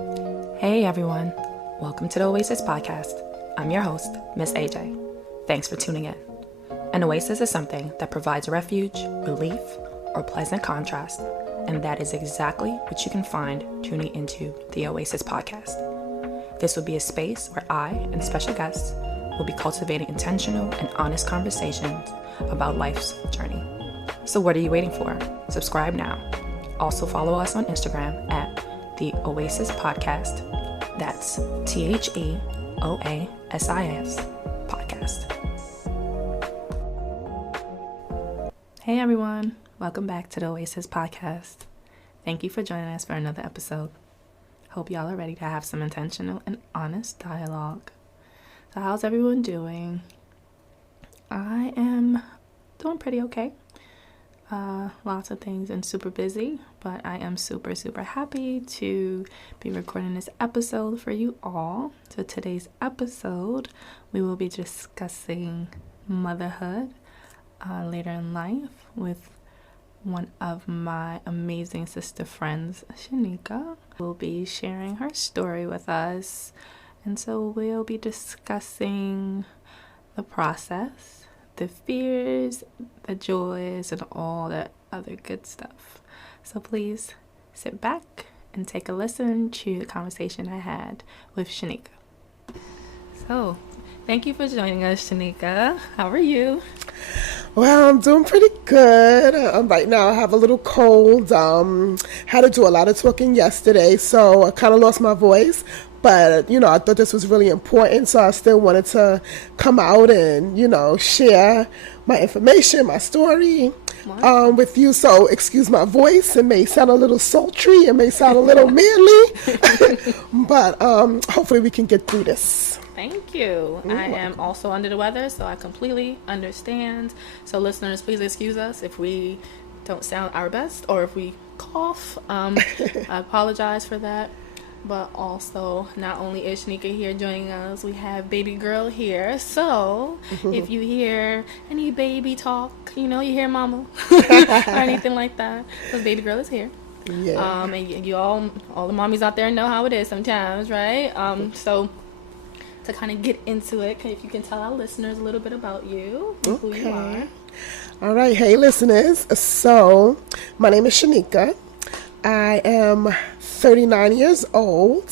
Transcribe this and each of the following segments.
Hey everyone, welcome to the Oasis Podcast. I'm your host, Miss AJ. Thanks for tuning in. An oasis is something that provides refuge, relief, or pleasant contrast, and that is exactly what you can find tuning into the Oasis Podcast. This will be a space where I and special guests will be cultivating intentional and honest conversations about life's journey. So what are you waiting for? Subscribe now. Also follow us on Instagram at the Oasis Podcast. That's TheOasis Podcast. Hey everyone, welcome back to the Oasis Podcast. Thank you for joining us for another episode. Hope y'all are ready to have some intentional and honest dialogue. So how's everyone doing? I am doing pretty okay. Lots of things and super busy, but I am super happy to be recording this episode for you all. So today's episode, we will be discussing motherhood later in life with one of my amazing sister friends, Shaneka, who will be sharing her story with us. And so we'll be discussing the process, the fears, the joys, and all that other good stuff. So please sit back and take a listen to the conversation I had with Shaneka. So, thank you for joining us, Shaneka. How are you? Well, I'm doing pretty good. Right now I have a little cold. Had to do a lot of talking yesterday, so I kind of lost my voice. But, I thought this was really important, so I still wanted to come out and, share my information, my story with you. So excuse my voice. It may sound a little sultry. It may sound a little manly. But hopefully we can get through this. Thank you. I am also under the weather, so I completely understand. So listeners, please excuse us if we don't sound our best or if we cough. I apologize for that. But also, not only is Shaneka here joining us, we have baby girl here. So, if you hear any baby talk, you hear mama or anything like that, because baby girl is here. Yeah. And you all the mommies out there know how it is sometimes, right? So, to kind of get into it, if you can tell our listeners a little bit about you, who you are. All right. Hey, listeners. So, my name is Shaneka. I am 39 years old.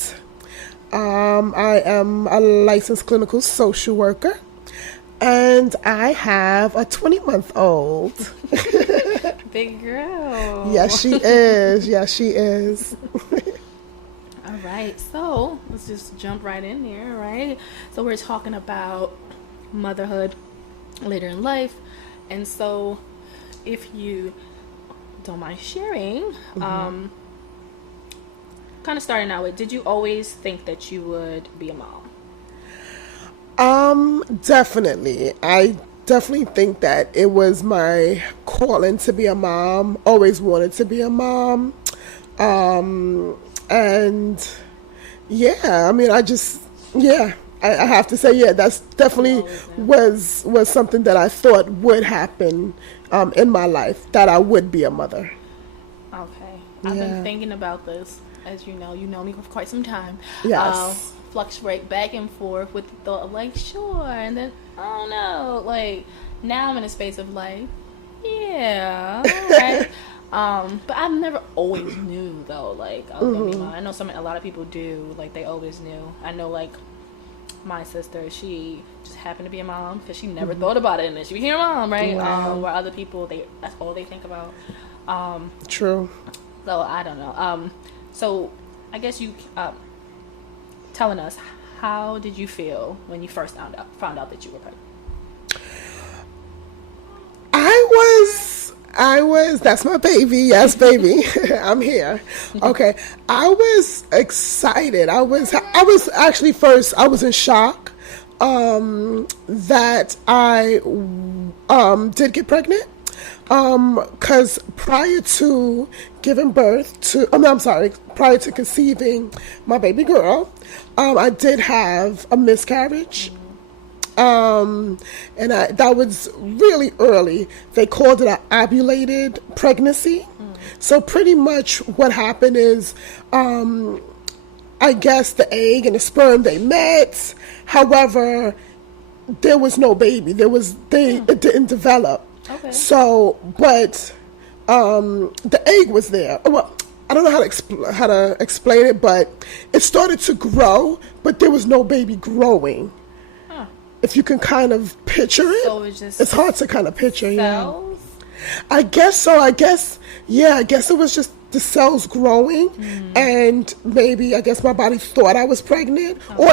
I am a licensed clinical social worker, and I have a 20-month-old. Big girl. Yes, she is. Yes, she is. All right, so let's just jump right in there, right? So we're talking about motherhood later in life, and so if you don't mind sharing, kind of starting out with, did you always think that you would be a mom? Definitely. I definitely think that it was my calling to be a mom. Always wanted to be a mom. And yeah, I mean, I have to say, yeah, that's definitely was something that I thought would happen in my life, that I would be a mother. Okay. I've been thinking about this. As you know me for quite some time. Yes. Fluctuate back and forth with the thought of sure, and then oh no, now I'm in a space of yeah, right. But I've never always knew though, I was gonna be mom. I know a lot of people do, they always knew. I know my sister, she just happened to be a mom because she never thought about it, and then she became a mom, right? Wow. Where other people, that's all they think about. True. So I don't know. So I guess you telling us, how did you feel when you first found out that you were pregnant? I was, that's my baby. Yes, baby. I'm here. Okay. I was excited. I was actually first, I was in shock, that I, did get pregnant. Cause prior to giving birth to, prior to conceiving my baby girl, I did have a miscarriage. And that was really early. They called it an ovulated pregnancy. So pretty much what happened is, I I guess the egg and the sperm, they met. However, there was no baby. It didn't develop. Okay. So, but the egg was there. Well, I don't know how to explain it, but it started to grow, but there was no baby growing. Huh. If you can kind of picture it, So it's hard to kind of picture. cells? I guess so. I guess it was just the cells growing, and maybe I guess my body thought I was pregnant, or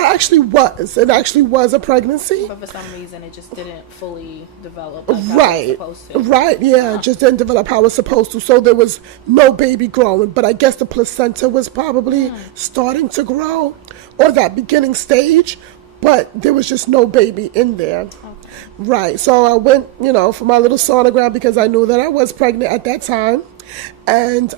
actually was. It actually was a pregnancy. But for some reason, it just didn't fully develop like how it was supposed to. Right, yeah, just didn't develop how it was supposed to. So there was no baby growing, but I guess the placenta was probably starting to grow, or that beginning stage, but there was just no baby in there. Okay. Right, so I went, for my little sonogram because I knew that I was pregnant at that time. And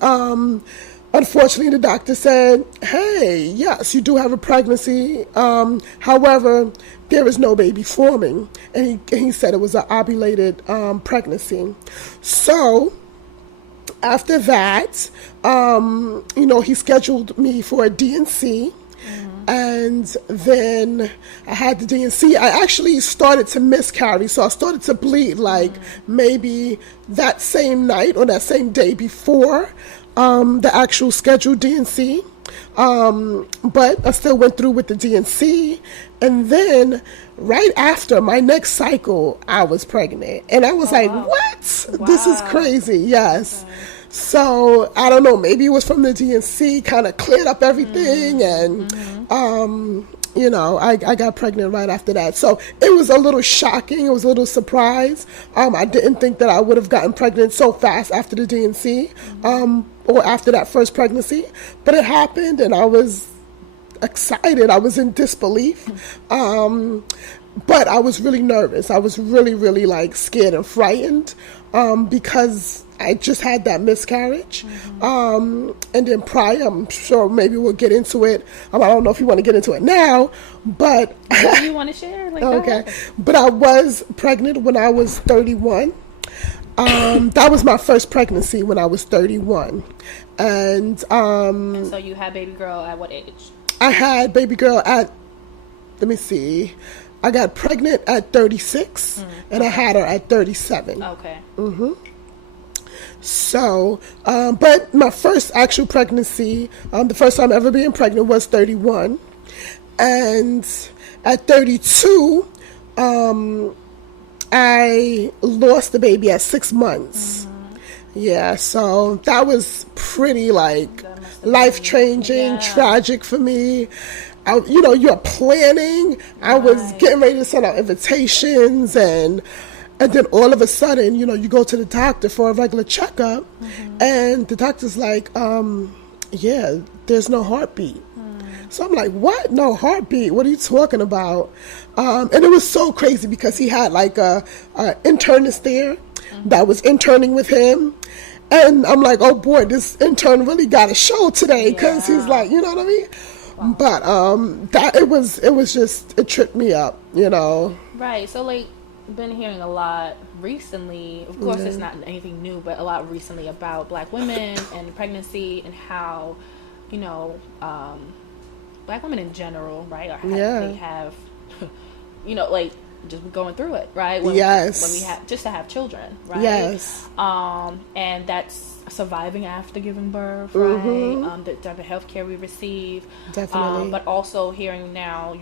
unfortunately, the doctor said, hey, yes, you do have a pregnancy. However, there is no baby forming. And he said it was an ovulated pregnancy. So after that, he scheduled me for a D&C. And then I had the D&C. I actually started to miscarry, so I started to bleed like maybe that same night or that same day before the actual scheduled D&C. But I still went through with the D&C. And then right after my next cycle, I was pregnant. And I was like, what? Wow. This is crazy. Yes. Okay. So I don't know, maybe it was from the D&C, kind of cleared up everything, and I got pregnant right after that. So it was a little shocking. It was a little surprise. I didn't think that I would have gotten pregnant so fast after the D&C, or after that first pregnancy, but it happened, and I was excited. I was in disbelief. But I was really nervous. I was really, really like scared and frightened, because I just had that miscarriage. And then prior, I'm sure maybe we'll get into it. I don't know if you want to get into it now, but... What do you want to share? Okay. But I was pregnant when I was 31. That was my first pregnancy when I was 31. And so you had baby girl at what age? I had baby girl at, let me see, I got pregnant at 36, and I had her at 37. Okay. So, but my first actual pregnancy, the first time ever being pregnant was 31. And at 32, I lost the baby at 6 months. Yeah, so that was pretty life-changing, tragic for me. You're planning. I was getting ready to send out invitations, and then all of a sudden, you go to the doctor for a regular checkup, and the doctor's like, there's no heartbeat. So I'm like, what? No heartbeat? What are you talking about? And it was so crazy because he had like a internist there that was interning with him. And I'm like, oh boy, this intern really got a show today, because he's like, you know what I mean? Wow. But that it tripped me up, Right. So been hearing a lot recently. Of course, it's not anything new, but a lot recently about Black women and pregnancy, and how, Black women in general, right? They have, just going through it, right? When we have just to have children, right? Yes. And that's surviving after giving birth, right? The type of healthcare we receive, definitely. But also hearing now,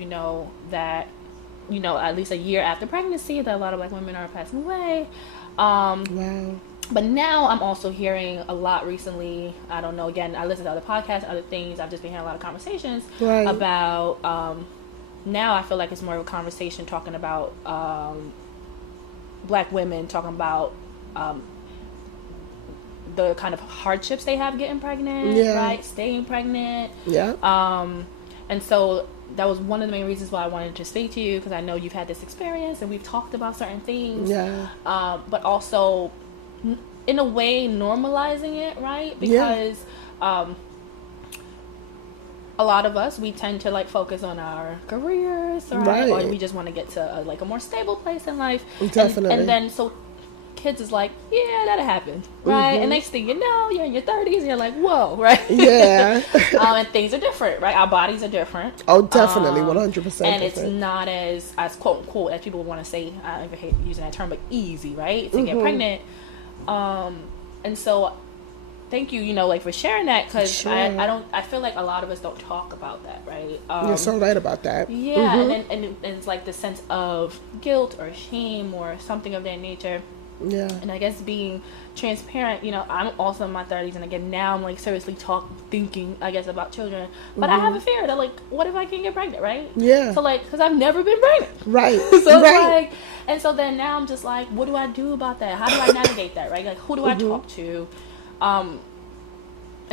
that at least a year after pregnancy, that a lot of Black women are passing away. Wow. But now I'm also hearing a lot recently. I don't know. Again, I listen to other podcasts, other things. I've just been hearing a lot of conversations about. Now I feel like it's more of a conversation talking about Black women, talking about the kind of hardships they have getting pregnant, right? Staying pregnant. Yeah. And so that was one of the main reasons why I wanted to speak to you, because I know you've had this experience and we've talked about certain things. Yeah. But also, in a way, normalizing it, right? Because a lot of us, we tend to focus on our careers, right? Or we just want to get to a more stable place in life. Definitely. And then so kids is like, yeah, that'll happen, right? And next thing you know, you're in your 30s and you're like, whoa, right? Yeah. And things are different, right? Our bodies are different. Oh, definitely, 100%. And it's not as quote unquote, as people want to say, I even hate using that term, but easy, right? To get pregnant. And so thank you, like, for sharing that, because Sure. I feel like a lot of us don't talk about that, right? You're so right about that. Yeah, and it's like the sense of guilt or shame or something of that nature. Yeah. And I guess being transparent, I'm also in my 30s, and again, now I'm like seriously thinking, I guess, about children. But I have a fear that, like, what if I can't get pregnant, right? Yeah. So, like, because I've never been pregnant. Right. So it's right. like, and so then now I'm just like, what do I do about that? How do I navigate that, right? Like, who do I talk to? And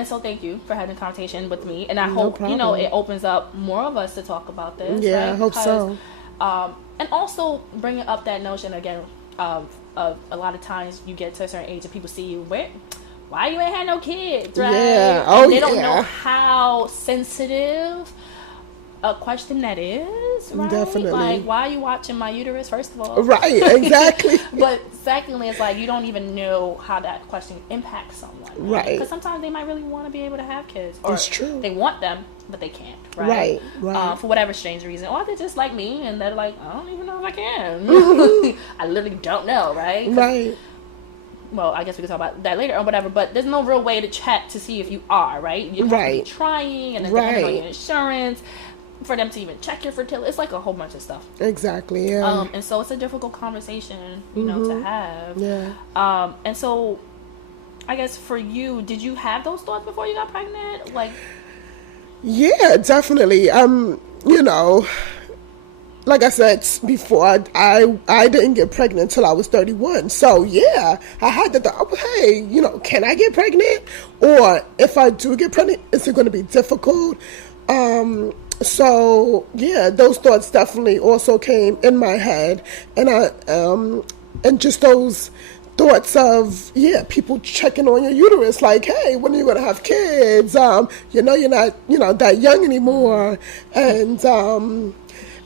so thank you for having a conversation with me. And I hope, it opens up more of us to talk about this. Yeah, right? I hope so. And also bringing up that notion again of a lot of times you get to a certain age and people see you, why you ain't had no kids, right? Yeah. And they don't know how sensitive a question that is, right? Definitely. Like, why are you watching my uterus, first of all? Right, exactly. But secondly, it's like you don't even know how that question impacts someone. Right. Because sometimes they might really want to be able to have kids. Or it's true. They want them, but they can't, right? Right. For whatever strange reason. Or they're just like me, and they're like, I don't even know if I can. I literally don't know, right? Right. Well, I guess we can talk about that later or whatever, but there's no real way to check to see if you are, right? You have to be trying, and then depending on your insurance, for them to even check your fertility. It's like a whole bunch of stuff. Exactly, yeah. And so it's a difficult conversation, to have. Yeah. And so I guess for you, did you have those thoughts before you got pregnant? Like, yeah, definitely. Like I said before, I didn't get pregnant until I was 31. So yeah, I had the thought, hey, can I get pregnant? Or if I do get pregnant, is it going to be difficult? So yeah, those thoughts definitely also came in my head, and and just those thoughts of people checking on your uterus, like, hey, when are you gonna have kids? You're not that young anymore,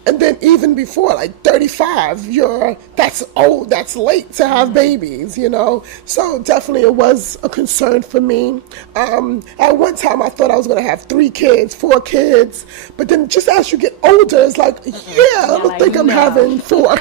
and then even before, like 35, that's old, that's late to have babies, So definitely it was a concern for me. At one time I thought I was going to have 3 kids, 4 kids, but then just as you get older, it's like, I don't think I'm having 4.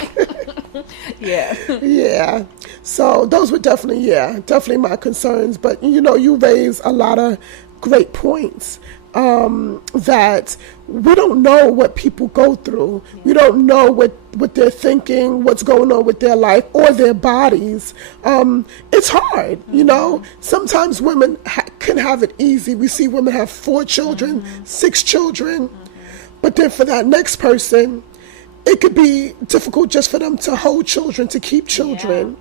Yeah. Yeah. So those were definitely my concerns. But, you raise a lot of great points. That we don't know what people go through. We don't know what they're thinking, what's going on with their life or their bodies. It's hard, Sometimes women can have it easy. We see women have 4 children, 6 children, but then for that next person, it could be difficult just for them to hold children, to keep children,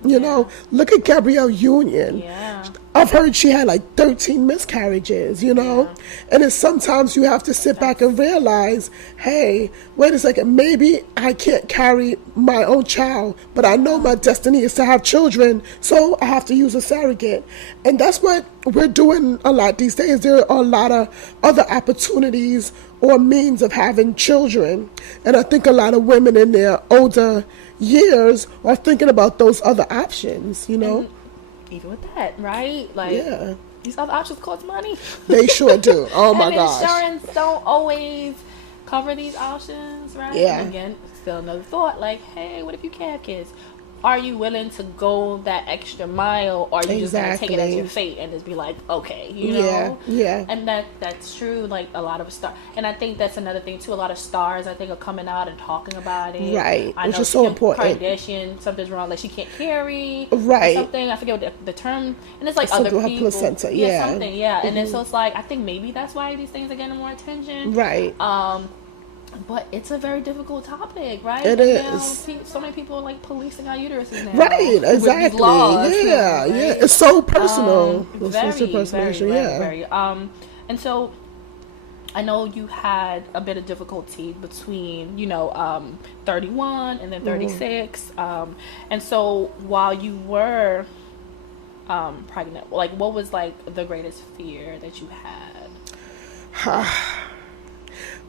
Look at Gabrielle Union. Yeah. I've heard she had like 13 miscarriages, And then sometimes you have to sit back and realize, hey, wait a second, maybe I can't carry my own child, but I know my destiny is to have children, so I have to use a surrogate. And that's what we're doing a lot these days. There are a lot of other opportunities or means of having children. And I think a lot of women in their older years are thinking about those other options, Even with that, right? Like, these other options cost money. They sure do. Oh my gosh. Insurance don't always cover these options, right? Yeah. And again, still another thought, like, hey, what if you can't have kids? Are you willing to go that extra mile, or are you just going to take it as your fate and just be like, okay, Yeah. And that's true, like, a lot of stars. And I think that's another thing, too. A lot of stars, I think, are coming out and talking about it. Right. I Which know is so important. Kardashian, something's wrong. Like, she can't carry. Right. Or something. I forget what the term. And it's like something other with people. her placenta, Something, And then so it's like, I think maybe that's why these things are getting more attention. Right. But it's a very difficult topic, right? It and is. Now, so many people are like policing our uteruses now. Right, exactly. Laws, yeah, right? yeah. It's so personal. Very. And so I know you had a bit of difficulty between, 31 and then 36. And so while you were pregnant, like, what was like the greatest fear that you had?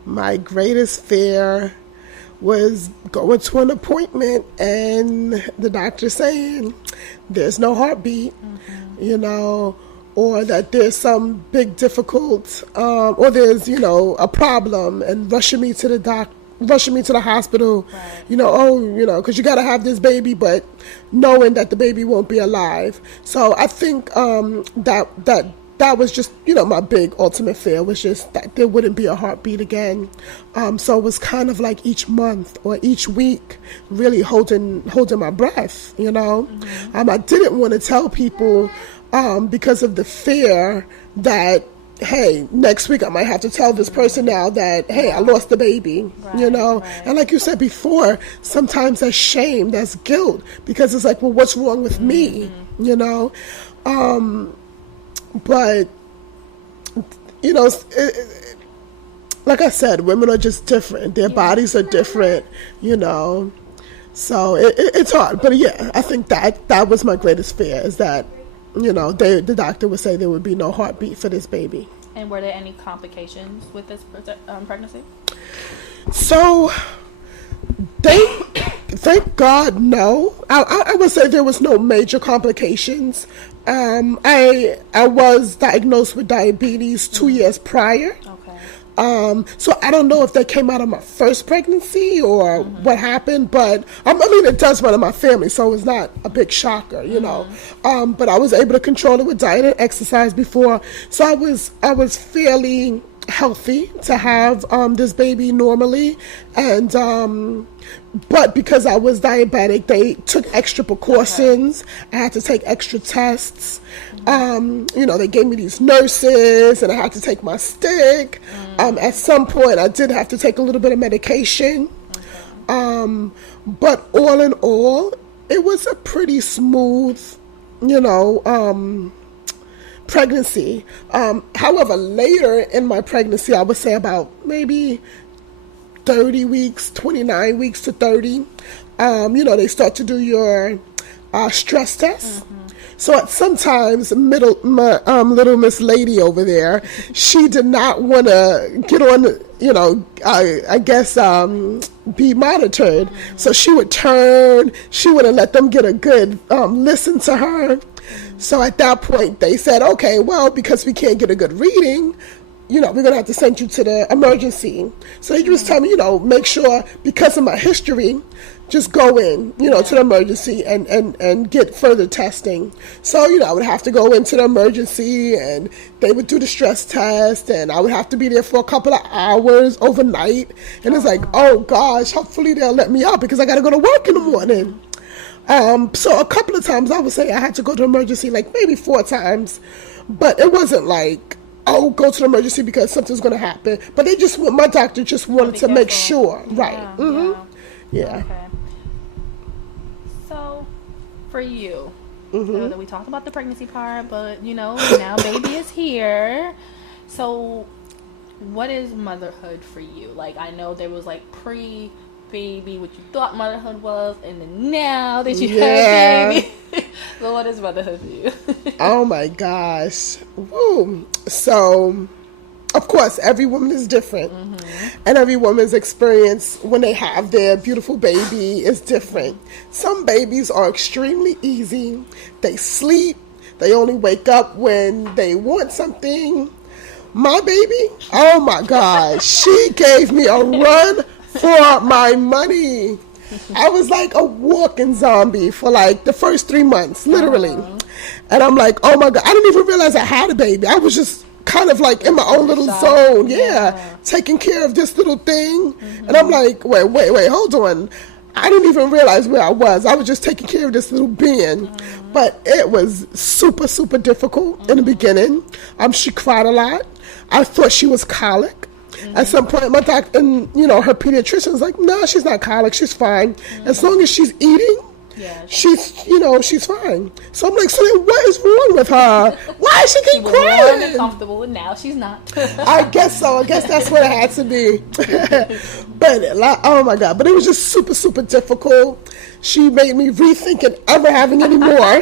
My greatest fear was going to an appointment and the doctor saying, there's no heartbeat, you know, or that there's some big difficult, or there's, you know, a problem, and rushing me to the hospital, Right. you know, oh, you know, because you got to have this baby, but knowing that the baby won't be alive. So I think that was just, you know, my big ultimate fear was just that there wouldn't be a heartbeat again. So it was kind of like each month or each week really holding my breath, you know. I didn't want to tell people because of the fear that, hey, next week I might have to tell this person now that, hey, I lost the baby, you know. Right. And like you said before, sometimes that's shame, that's guilt, because it's like, well, what's wrong with me, you know? But, you know, like I said, women are just different. Their bodies are different, you know. So it's hard. But yeah, I think that was my greatest fear, is that, you know, the doctor would say there would be no heartbeat for this baby. And were there any complications with this pregnancy? So, thank God, no. I would say there was no major complications. I was diagnosed with diabetes 2 years prior. Okay. So I don't know if that came out of my first pregnancy or what happened, but I mean, it does run in my family, so it's not a big shocker, you know. But I was able to control it with diet and exercise before, so I was fairly healthy to have this baby normally, and but because I was diabetic, they took extra precautions. I had to take extra tests. You know, they gave me these nurses, and I had to take my stick. At some point, I did have to take a little bit of medication. But all in all, it was a pretty smooth, you know, pregnancy. However, later in my pregnancy, I would say about maybe 30 weeks, 29 weeks to 30, you know, they start to do your stress test. So at sometimes little Miss Lady over there, she did not want to get on, you know, I guess be monitored. So she would turn, she wouldn't let them get a good listen to her. So at that point they said, okay, well, because we can't get a good reading, you know, we're going to have to send you to the emergency. So they just tell me, you know, make sure, because of my history, just go in, you know, to the emergency and get further testing. So, you know, I would have to go into the emergency, and they would do the stress test, and I would have to be there for a couple of hours overnight. And it's like, oh gosh, hopefully they'll let me out, because I got to go to work in the morning. So a couple of times I would say I had to go to emergency, like maybe 4 times, but it wasn't like, oh, go to the emergency because something's going to happen. But my doctor just wanted to make sure. Right. Yeah. Okay. So, for you, I know that we talked about the pregnancy part, but, you know, now baby is here. So, what is motherhood for you? Like, I know there was, like, pre-baby, what you thought motherhood was, and then now that you have baby. So, what is motherhood for you? Oh, my gosh. Woo. So, of course, every woman is different. And every woman's experience when they have their beautiful baby is different. Some babies are extremely easy. They sleep. They only wake up when they want something. My baby, oh my God, she gave me a run for my money. I was like a walking zombie for like the first 3 months, literally. And I'm like, oh my God, I didn't even realize I had a baby. I was just kind of like in my own little zone, taking care of this little thing. And I'm like, wait, hold on. I didn't even realize where I was. I was just taking care of this little being. But it was super, super difficult in the beginning. She cried a lot. I thought she was colic. At some point, my doctor and, you know, her pediatrician was like, no, she's not colic. She's fine. As long as she's eating, she's, you know, she's fine. So I'm like, so then what is wrong with her? Why is she keep crying? She was warm and comfortable, and now she's not. I guess so. I guess that's what it had to be. But, like, oh my God. But it was just super, super difficult. She made me rethinking ever having any more.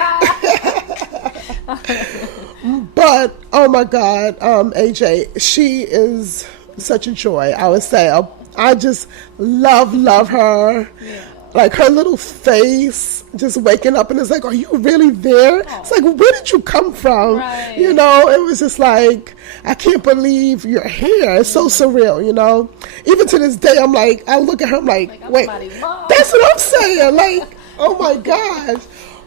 But, oh my God, AJ, she is such a joy. I would say I just love her. like her little face just waking up, and it's like, are you really there? Oh. It's like, where did you come from? Right. You know, it was just like, I can't believe you're here. It's so surreal, you know. Even to this day, I'm like, I look at her, I'm like I'm wait, somebody's mom. that's what I'm saying. Like, oh my gosh.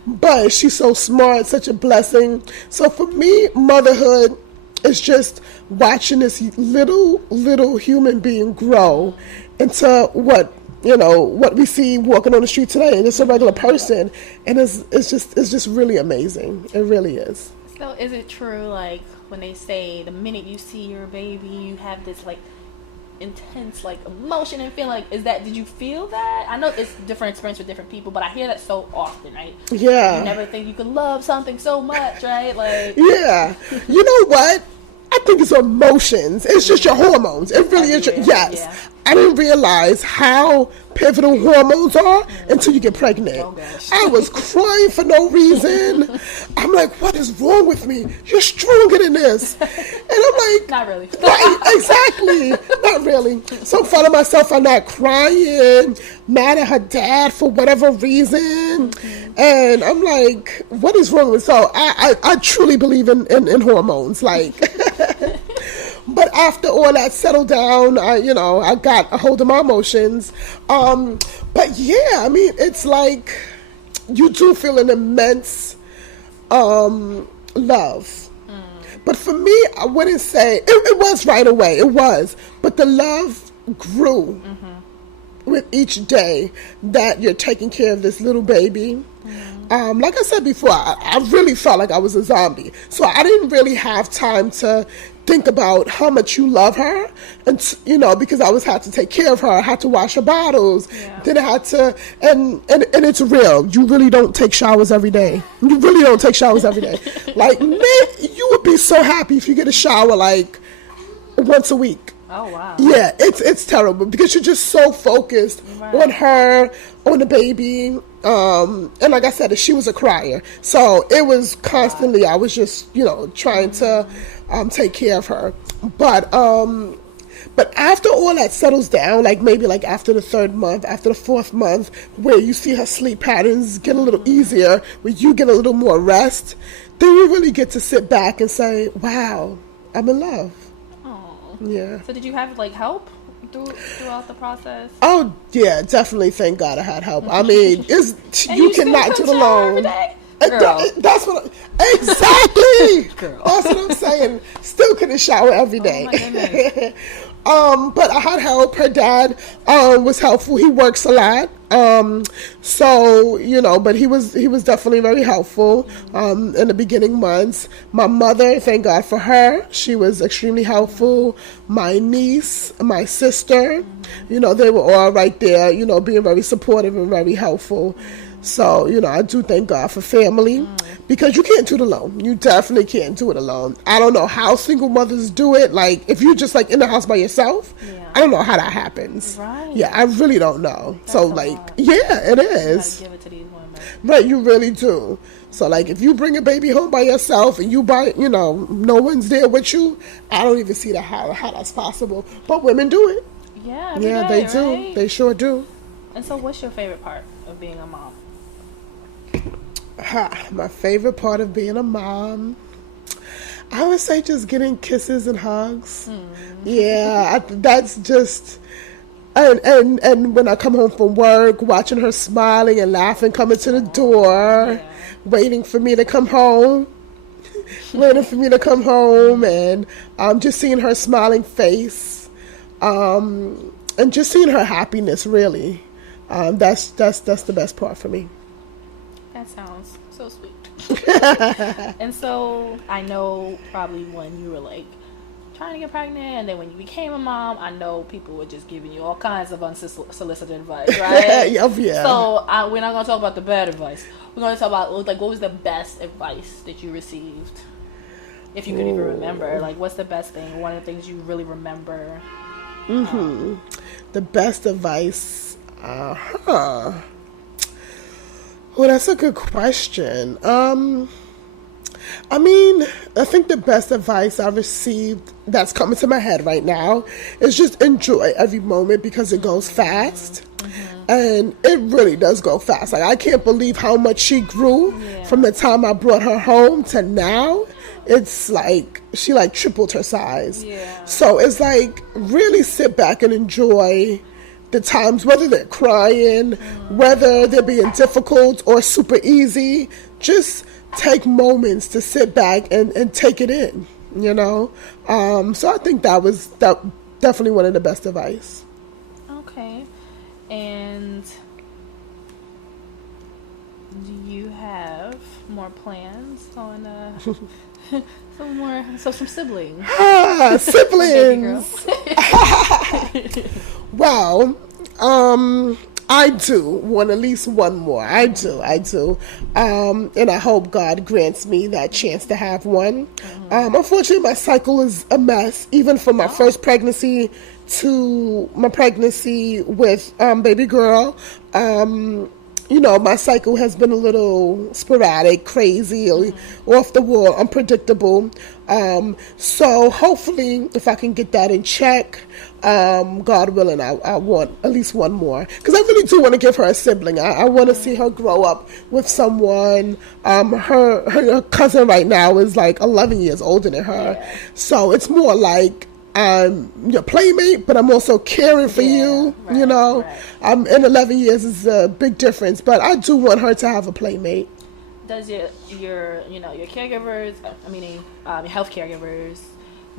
But she's so smart, such a blessing. So for me, motherhood is just watching this little human being grow into what we see walking on the street today, and it's a regular person, and it's just really amazing. It really is. So is it true, like, when they say the minute you see your baby, you have this, like, intense, like, emotion and feeling? Like, did you feel that? I know it's different experience for different people, but I hear that so often, right? Yeah. You never think you could love something so much, right? Like, yeah. You know what? I think it's emotions. It's just your hormones. It really is. Yes. Yeah. I didn't realize how pivotal hormones are until you get pregnant. Oh, gosh. I was crying for no reason. I'm like, what is wrong with me? You're stronger than this. And I'm like, not really. Right, exactly. Not really. So I'm fond of myself. I'm not crying, mad at her dad for whatever reason. And I'm like, what is wrong with? So I truly believe in hormones. Like, but after all that settled down, I got a hold of my emotions. But yeah, I mean, it's like you do feel an immense love. But for me, I wouldn't say it was right away. It was, but the love grew with each day that you're taking care of this little baby. Like I said before, I really felt like I was a zombie. So I didn't really have time to think about how much you love her, and because I had to take care of her. I had to wash her bottles. Yeah. Then I had to, and it's real. You really don't take showers every day. You really don't take showers every day. Like, man, you would be so happy if you get a shower like once a week. Oh, wow. Yeah, it's terrible because you're just so focused on her, on the baby. And like I said, she was a crier. So it was constantly, I was just, trying to take care of her. But after all that settles down, like maybe like after the 3rd month, after the 4th month, where you see her sleep patterns get a little easier, where you get a little more rest, then you really get to sit back and say, wow, I'm in love. Yeah. So did you have, like, help throughout the process? Oh, yeah, definitely. Thank God I had help. I mean, you cannot do it alone. That's what exactly. Girl. That's what I'm saying. Still couldn't shower every day. Oh, my goodness. But I had help. Her dad was helpful. He works a lot. So, but he was definitely very helpful in the beginning months. My mother, thank God for her. She was extremely helpful. My niece, my sister, they were all right there, being very supportive and very helpful. So, I do thank God for family, because you can't do it alone. You definitely can't do it alone. I don't know how single mothers do it. Like, if you're just, like, in the house by yourself, I don't know how that happens. Right. Yeah, I really don't know. That's so, a like, lot. yeah, it is. You gotta give it to these women. Right, you really do. So, like, if you bring a baby home by yourself and no one's there with you, I don't even see how that's possible. But women do it. Yeah, Yeah, day, they do. right? They sure do. And so what's your favorite part of being a mom? My favorite part of being a mom, I would say just getting kisses and hugs. Yeah, that's just, and when I come home from work, watching her smiling and laughing, coming to the door, waiting for me to come home, and just seeing her smiling face, and just seeing her happiness. Really, that's the best part for me. That sounds so sweet. And so I know probably when you were like trying to get pregnant, and then when you became a mom, I know people were just giving you all kinds of unsolicited advice, right? Yeah. So we're not going to talk about the bad advice. We're going to talk about, like, what was the best advice that you received, if you could even remember. Like, what's the best thing? One of the things you really remember. The best advice. Well, that's a good question. I mean, I think the best advice I've received that's coming to my head right now is just enjoy every moment because it goes fast. And it really does go fast. Like, I can't believe how much she grew from the time I brought her home to now. It's like she like tripled her size. So it's like really sit back and enjoy the times, whether they're crying, whether they're being difficult or super easy. Just take moments to sit back and take it in, you know. So I think that was definitely one of the best advice. Okay. And do you have more plans on some siblings? Siblings. Well, I do want at least one more. I do. And I hope God grants me that chance to have one. Unfortunately, my cycle is a mess, even from my first pregnancy to my pregnancy with baby girl. You know, my cycle has been a little sporadic, crazy, off the wall, unpredictable. So hopefully, if I can get that in check, God willing, I want at least one more. Because I really do want to give her a sibling. I want to see her grow up with someone. Her cousin right now is like 11 years older than her. So it's more like your playmate, but I'm also caring for you, you know. And 11 years is a big difference, but I do want her to have a playmate. Does your caregivers, your health caregivers,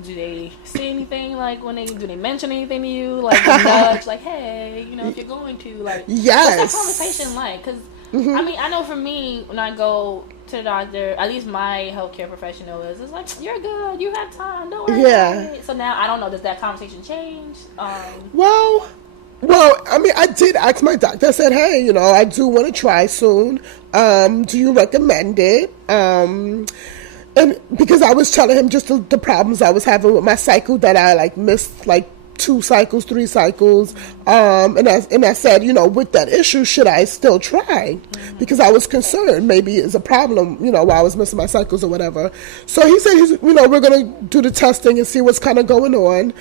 do they say anything, like do they mention anything to you, like nudge, like, hey, you know, if you're going to, like, yes, what's that conversation like? Because I know for me, when I go to the doctor, at least my healthcare professional is like, you're good, you have time, don't worry about it. So now I don't know, does that conversation change? Well, I mean, I did ask my doctor. I said, hey, you know, I do want to try soon. Do you recommend it? And because I was telling him just the problems I was having with my cycle, that I like missed like 2 cycles, 3 cycles, and I said, you know, with that issue, should I still try? Because I was concerned maybe it's a problem, you know, while I was missing my cycles or whatever. So he said, you know, we're gonna do the testing and see what's kind of going on.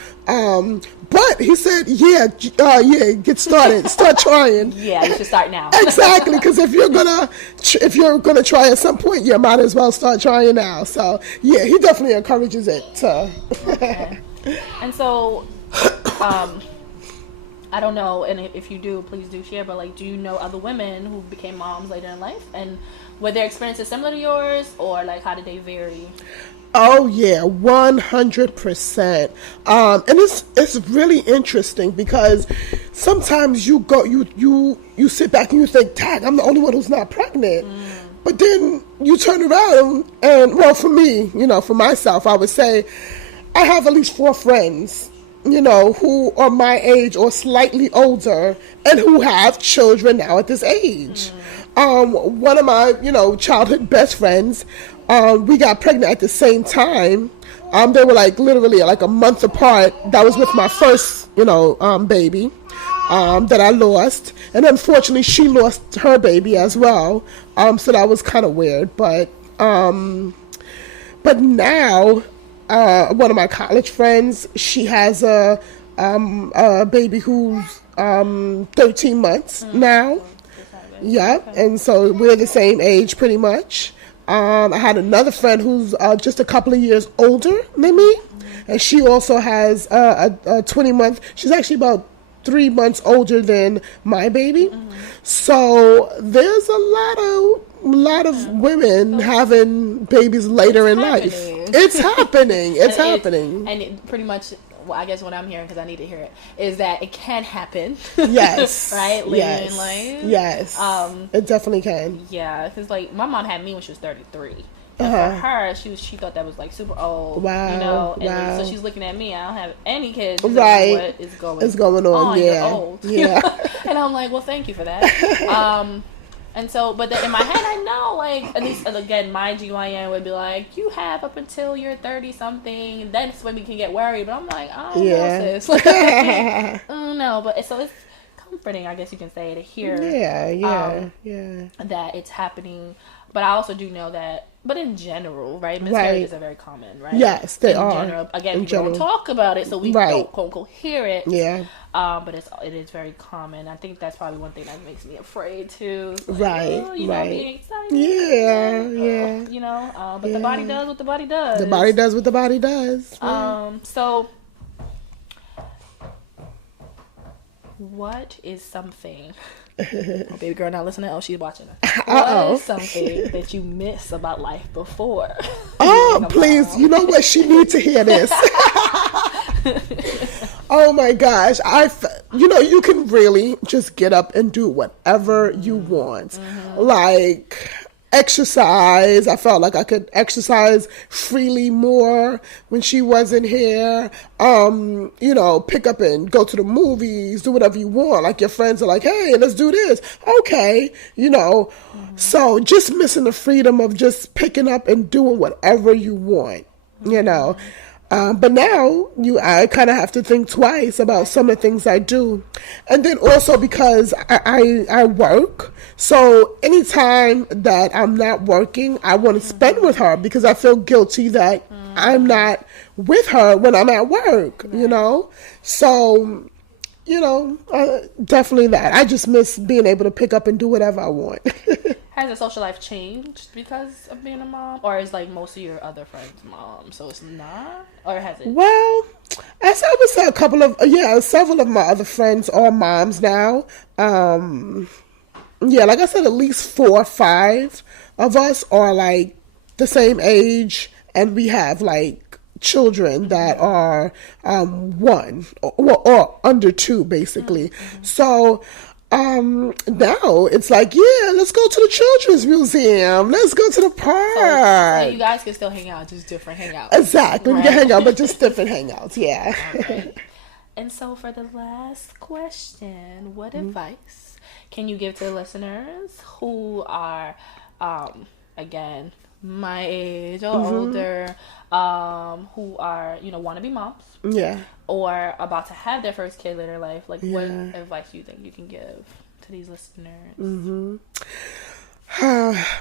But he said, get started, start trying. Yeah, you should start now. Exactly, because if you're gonna try at some point, you might as well start trying now. So yeah, he definitely encourages it. Okay. And so, I don't know, and if you do, please do share, but like, do you know other women who became moms later in life, and were their experiences similar to yours, or like how did they vary? Oh yeah, 100%. And it's really interesting because sometimes you sit back and you think, dang, I'm the only one who's not pregnant. But then you turn around and, well, for me, you know, for myself, I would say I have at least 4 friends, you know, who are my age or slightly older and who have children now at this age. One of my, you know, childhood best friends, we got pregnant at the same time. They were like literally like a month apart. That was with my first, you know, baby that I lost. And unfortunately, she lost her baby as well. So that was kind of weird. But now, one of my college friends, she has a baby who's 13 months now. Yeah, and so we're the same age pretty much. I had another friend who's just a couple of years older than me, and she also has a 20-month. She's actually about 3 months older than my baby. So there's a lot of women having babies later in life. It's happening. It's happening. And it pretty much, well, I guess what I'm hearing, because I need to hear it, is that it can happen. Yes. Right? Later in life. Yes. It definitely can. Yeah, because like my mom had me when she was 33. And for her, she thought that was like super old. Wow. You know, and wow. so she's looking at me. I don't have any kids. Right. What is going on? Yeah. You're old. Yeah. And I'm like, well, thank you for that. And so, but then in my head, I know, like, at least, again, my GYN would be like, you have up until you're 30-something, that's when we can get worried. But I'm like, I don't know, sis. I don't know. But so it's comforting, I guess you can say, to hear that it's happening. But I also do know that, but in general, right, miscarriages are very common, right? Yes, they are. General, again, people don't talk about it, so we don't quote unquote hear it. Yeah. But it is very common. I think that's probably one thing that makes me afraid too. Like, being excited. Yeah. But the body does what the body does. The body does what the body does. So what is something? Oh, baby girl not listening. Oh, she's watching. What is something that you miss about life before? Oh, please. You know what? She needs to hear this. Oh my gosh. You can really just get up and do whatever you want. Like exercise. I felt like I could exercise freely more when she wasn't here. Pick up and go to the movies, do whatever you want. Like your friends are like, hey, let's do this. Okay. So just missing the freedom of just picking up and doing whatever you want, But now I kind of have to think twice about some of the things I do. And then also because I work. So anytime that I'm not working, I want to spend with her because I feel guilty that I'm not with her when I'm at work, So, definitely that. I just miss being able to pick up and do whatever I want. Has your social life changed because of being a mom? Or is like most of your other friends moms, so it's not? Or has it? Well, as I would say several of my other friends are moms now. Like I said, at least 4 or 5 of us are like the same age, and we have like children that are 1 or under 2 basically. So now it's like, let's go to the children's museum, let's go to the park. So you guys can still hang out, just different hangouts. Exactly, we can hang out, but just different hangouts. Right. And so for the last question, what advice can you give to the listeners who are again my age or older, who are want to be moms, or about to have their first kid in their life? Like, what advice do you think you can give to these listeners?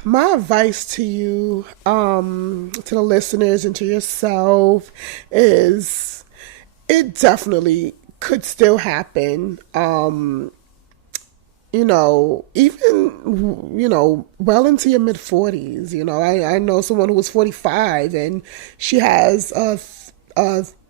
My advice to you, to the listeners and to yourself, is it definitely could still happen. Even, well into your mid-40s. I know someone who was 45 and she has a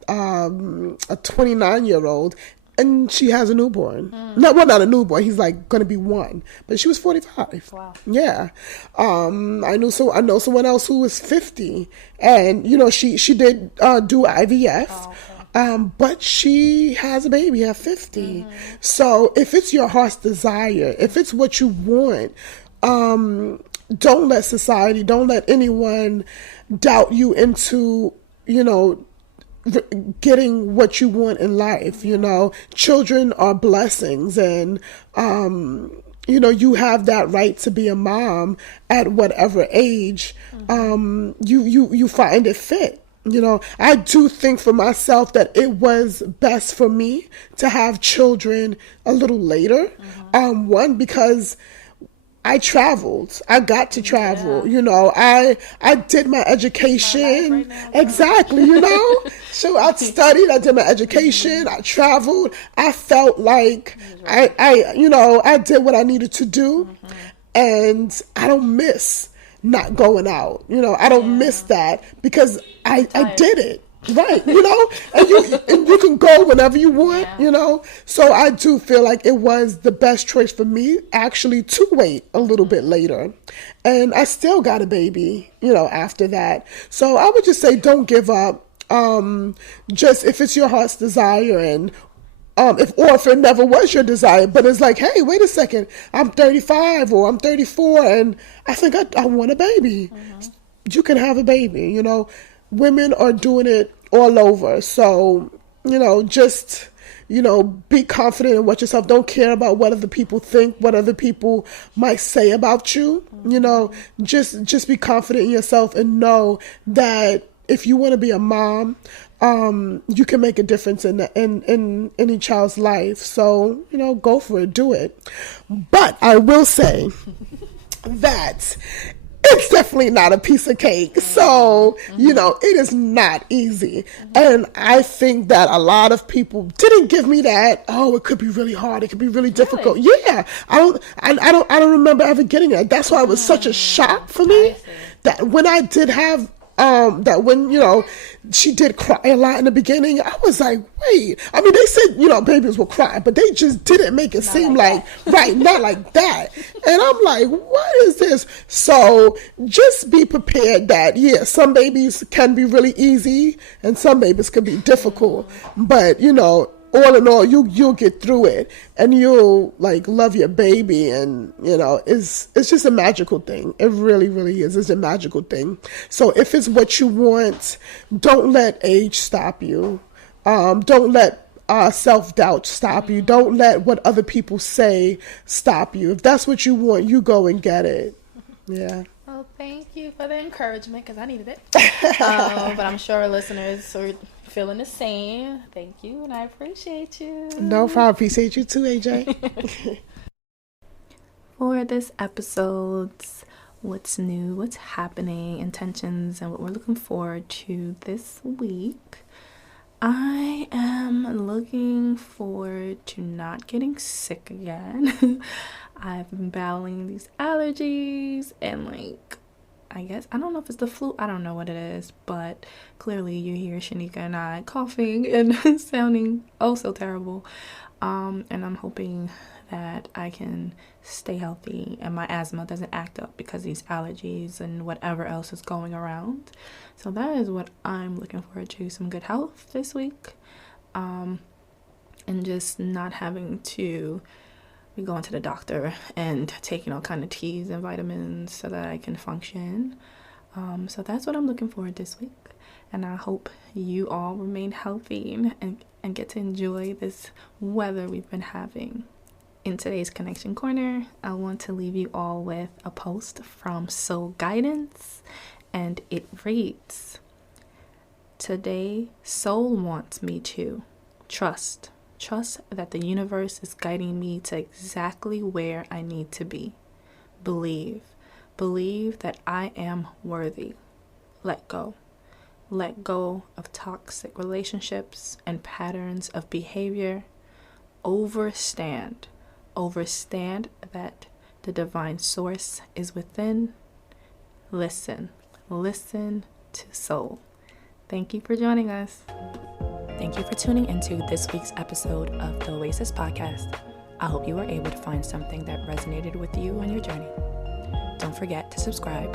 29-year-old and she has a newborn. Not a newborn. He's like going to be 1, but she was 45. Wow. Yeah. I know someone else who was 50 and, she did do IVF. Oh, okay. But she has a baby at 50. So if it's your heart's desire, if it's what you want, don't let society, don't let anyone doubt you into, getting what you want in life. Children are blessings, and, you have that right to be a mom at whatever age, you find it fit. I do think for myself that it was best for me to have children a little later. One, because I traveled. I got to travel. I did my education. Right now, exactly. So I studied. I did my education. I traveled. I felt like I did what I needed to do, and I don't miss not going out. I don't miss that because I did it. Right, and you can go whenever you want, So I do feel like it was the best choice for me actually to wait a little bit later. And I still got a baby, after that. So I would just say don't give up. Just if it's your heart's desire, and if it never was your desire, but it's like, hey, wait a second, I'm 35 or I'm 34 and I think I want a baby. You can have a baby, Women are doing it all over. So, just, be confident in what yourself. Don't care about what other people think, what other people might say about you. Just be confident in yourself and know that if you want to be a mom, you can make a difference in any child's life. So, go for it, do it. But I will say that it's definitely not a piece of cake. So, it is not easy. And I think that a lot of people didn't give me that, oh, it could be really hard. It could be really difficult. Really? Yeah. I don't remember ever getting that. That's why it was such a shock for me that when I did have that when, she did cry a lot in the beginning, I was like, wait. I mean, they said, babies will cry, but they just didn't make it seem like right, not like that. And I'm like, what is this? So just be prepared that, some babies can be really easy and some babies can be difficult. But, all in all, you'll get through it and you'll love your baby, and it's just a magical thing. It really, really is. It's a magical thing. So if it's what you want, don't let age stop you. Don't let self-doubt stop you. Don't let what other people say stop you. If that's what you want, you go and get it. Yeah. Well, thank you for the encouragement, because I needed it. But I'm sure listeners are feeling the same. Thank you, and I appreciate you. No problem. I appreciate you too, AJ. For this episode's what's new, what's happening, intentions, and what we're looking forward to this week, I am looking forward to not getting sick again. I've been battling these allergies and I guess, I don't know if it's the flu, I don't know what it is, but clearly you hear Shaneka and I coughing and sounding oh so terrible. And I'm hoping that I can stay healthy and my asthma doesn't act up because of these allergies and whatever else is going around. So that is what I'm looking forward to, some good health this week. And just not having to be going to the doctor and taking all kind of teas and vitamins so that I can function. So that's what I'm looking forward to this week. And I hope you all remain healthy and get to enjoy this weather we've been having. In today's Connection Corner, I want to leave you all with a post from Soul Guidance, and it reads, "Today, Soul wants me to trust that the universe is guiding me to exactly where I need to be. Believe that I am worthy. Let go of toxic relationships and patterns of behavior. Overstand that the divine source is within. Listen to soul." Thank you for joining us. Thank you for tuning into this week's episode of the Oasis Podcast. I hope you were able to find something that resonated with you on your journey. Don't forget to subscribe,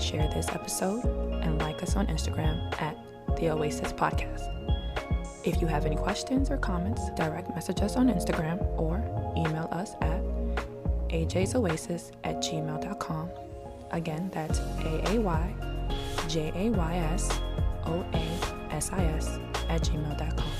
share this episode, and like us on Instagram at the Oasis Podcast. If you have any questions or comments, direct message us on Instagram or email us at ajsoasis@gmail.com. Again, that's AAYJAYSOASIS@gmail.com.